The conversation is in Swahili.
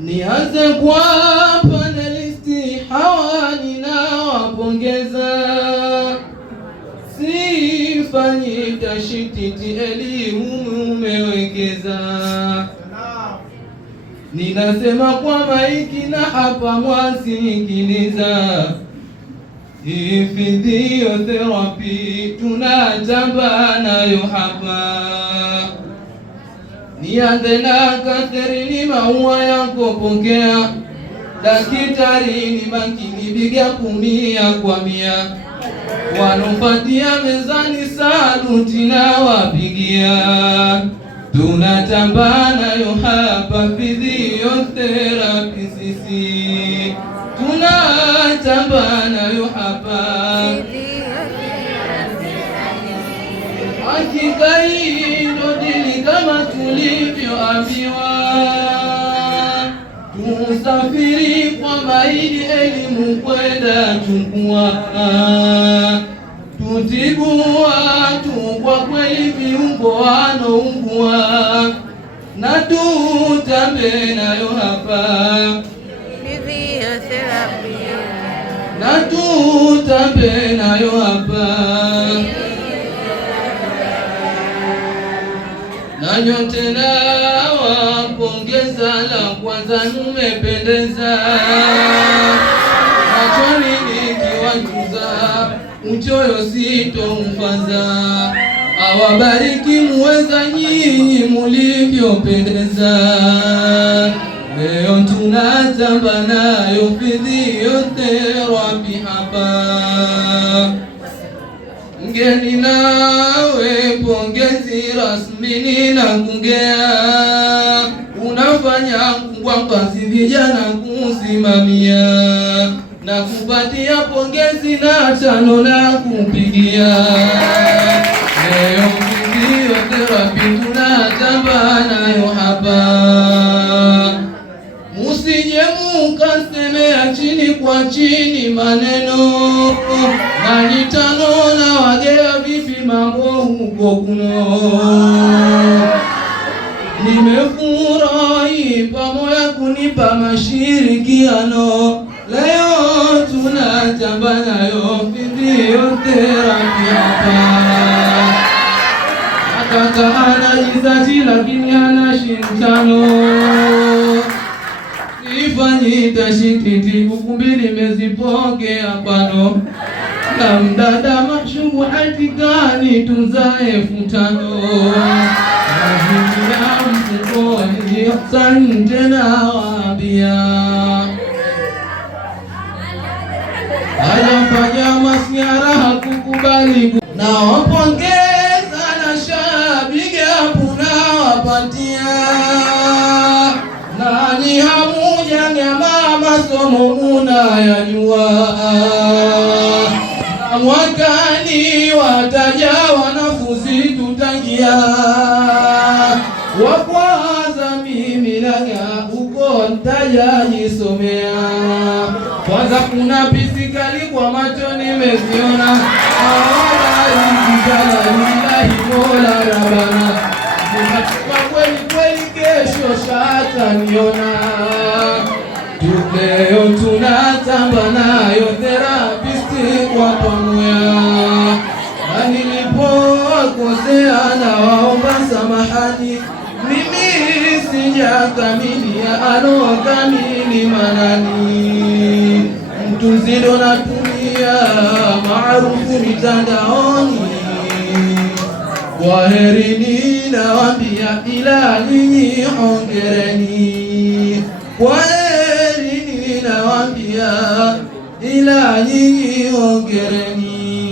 Nianze kwa panelisti hawa ninawapongeza, sifanyi tashititi, elimu umewekeza. Ninasema kwa maiki na hapa mwasikiliza, physiotherapy tunatamba nayo hapa. Nianze na Catherine, maua yako pokea. Daktari ni makini, biga 10 kwa 100. Wanofatia mezani saluti na wapigia. Tunatamba nayo hapa, physiotherapy sisi tunatamba nayo hapa. Hakika hii ndo dili kama tulivyoambiwa, tusafiri kwa maidi, elimu kwenda chukua. Tutibu watu kwa kweli, viungo wanoungua, na tutambe nayo hapa, na tutambe nayo hapa. Na nyote nawapongeza, la kwanza mmependeza, machoni nikiwajuza, uchoyo sitomfaza. Awabariki muweza nyinyi mulivyopendeza, leo tunatamba nayo physiotherapy hapa. Mgeni nawe pongezi rasmi ninakungea, unafanya kwa kazi vijana kusimamia, na kupatia pongezi na tano na kupigia. Leo physiotherapy tunatamba nayo hapa, musije mukasemea chini kwa chini maneno, na nitano na wagea vipi mambo huko kuno. Nimefurahi pamoja kunipa mashirikiano, leo tunatamba nayo physiotherapy hapa. Kaka anajizati lakini hana shintano, sifanyi tashititi, buku 2 nimezipokea pano. Na mdada mashubu hatikani tuzae 5,000, na mfukoni asante na wabia. Hajafanya masiara hakukubali, na wapongeza na shabiki hapuna wapatia. Nani hamuja nyama masomo munayajua, na mwakani wataja wanafunzi tutangia. Wakwaza mimi nanya uko ntaja jisomea, kwanza kuna pisikali kwa macho nimeziona, lillahi mola rabana, kwa kweli kweli kesho shata niona. Leo tunatamba nayo therapisti kwa pamoja, na nilipokosea na waomba samahani, mimi sijakamilia alokamili manani. Mtu zilo natumia maarufu mitandaoni, kwaherini nawambia, ila nyinyi hongereni. Kwaherini nawambia, ila nyinyi hongereni.